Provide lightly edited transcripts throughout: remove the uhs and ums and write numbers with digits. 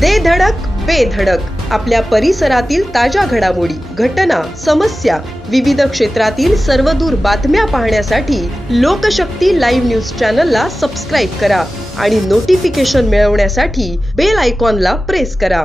दे धडक बेधडक आपल्या परिसरातील ताज्या घडामोडी, घटना, समस्या, विविध क्षेत्रातील सर्वदूर बातम्या पाहण्यासाठी लोकशक्ती लाईव्ह न्यूज चॅनलला सबस्क्राईब करा आणि नोटिफिकेशन मिळवण्यासाठी बेल आयकॉनला प्रेस करा।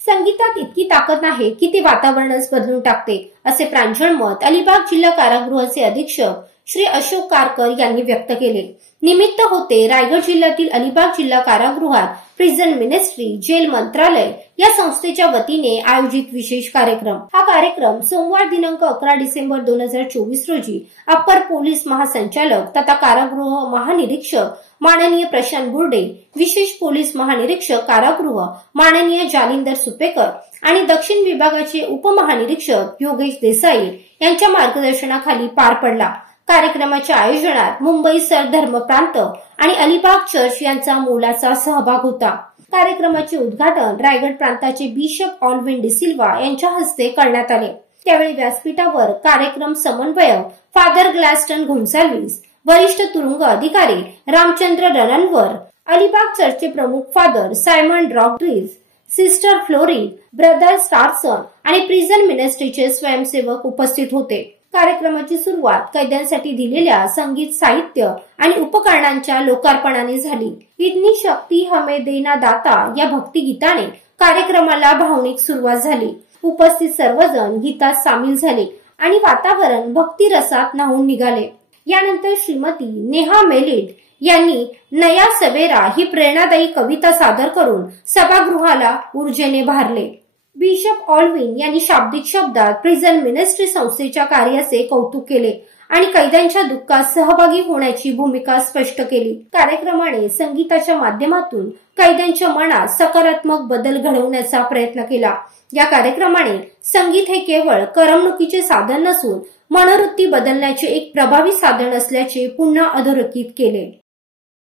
संगीतात इतकी ताकद आहे की ती वातावरणच बदलून टाकते, असे प्रांजळ मत अलिबाग जिल्हा कारागृहाचे अधीक्षक श्री अशोक कारकर यांनी व्यक्त केले। निमित्त होते रायगड जिल्ह्यातील अलिबाग जिल्हा कारागृहात प्रिझन मिनिस्ट्री जेल मंत्रालय या संस्थेच्या वतीने आयोजित विशेष कार्यक्रम। हा कार्यक्रम सोमवार दिनांक 11 डिसेंबर 2024 रोजी अप्पर पोलीस महासंचालक तथा कारागृह महानिरीक्षक माननीय प्रशांत बुर्डे, विशेष पोलीस महानिरीक्षक कारागृह माननीय जालिंदर सुपेकर आणि दक्षिण विभागाचे उपमहानिरीक्षक योगेश देसाई यांच्या मार्गदर्शनाखाली पार पडला। कार्यक्रमाच्या आयोजनात मुंबई सरधर्म प्रांत आणि अलिबाग चर्च यांचा मोलाचा सहभाग होता। कार्यक्रमाचे उद्घाटन रायगड प्रांताचे बिशप ऑल्विन डिसिल्वा यांच्या हस्ते करण्यात आले। त्यावेळी व्यासपीठावर कार्यक्रम समन्वयक फादर ग्लॅस्टन घोन्साल्विस, वरिष्ठ तुरुंग अधिकारी रामचंद्र रननवर, अलिबाग चर्चचे प्रमुख father Simon Rodrigues, sister Flory, brother Starson आणि प्रिझन मिनिस्ट्रीचे स्वयंसेवक उपस्थित होते। कार्यक्रमाची सुरुवात कैद्यांसाठी दिलेल्या संगीत साहित्य आणि उपकरणांच्या लोकार्पणाने झाली। इतनी शक्ती हमें देना दाता या भक्तिगीताने कार्यक्रमाला भावनिक सुरुवात झाली। उपस्थित सर्वजण गीतात सामील झाले आणि वातावरण भक्ती रसात न्हाऊन निघाले। यानंतर श्रीमती नेहा मेलिट यांनी नया सवेरा ही प्रेरणादायी कविता सादर करून सभागृहाला ऊर्जेने भारले। बिशप ऑल्विन यांनी शाब्दिक शब्दात प्रिझन मिनिस्ट्री संस्थेच्या कार्याचे कौतुक केले आणि कैद्यांच्या दुःखात सहभागी होण्याची भूमिका स्पष्ट केली। कार्यक्रमाने संगीताच्या माध्यमातून कैद्यांच्या मनात सकारात्मक बदल घडवण्याचा प्रयत्न केला। या कार्यक्रमाने संगीत हे केवळ करमणुकीचे साधन नसून मनोवृत्ती बदलण्याचे एक प्रभावी साधन असल्याचे पुन्हा अधोरेखित केले।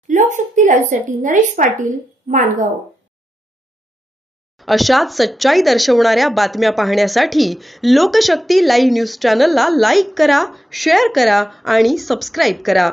लोकशक्ती लाईव्हसाठी नरेश पाटील, माणगाव। अशाच सच्चाई दर्शवणाऱ्या बातम्या पाहण्यासाठी लोकशक्ती लाईव्ह न्यूज चॅनलला लाईक करा, शेअर करा आणि सबस्क्राईब करा।